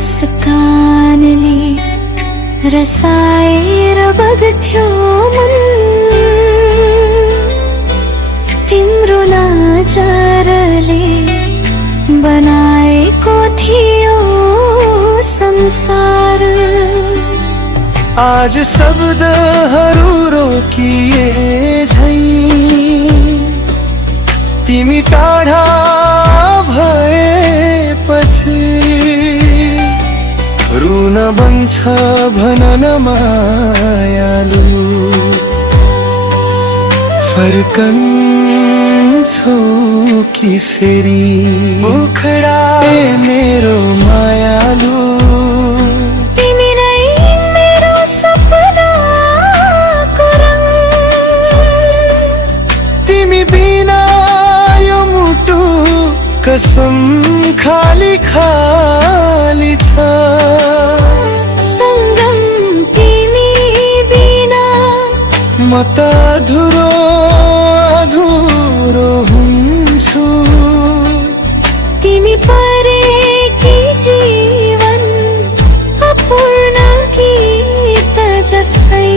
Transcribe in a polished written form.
मुस्कानले रसाएर बग्थ्यो मन, तिम्रो नजरले बनाएको थियो संसार। आज शब्दहरू रोकिए झै तिमी टाढा भएपछि रुन बन्छ भन न मायालु, फर्कन्छौ कि फेरि मुखडा मेरो मायालु। तिमी नै मेरो सपनाको रङ, तिमी बिना यो मुटु कसम खाली खाली छ। सङ्गम तिमी बिना म त अधुरो अधुरो हुन्छु। तिमी परेकी जीवन अपूर्ण गीत जस्तै।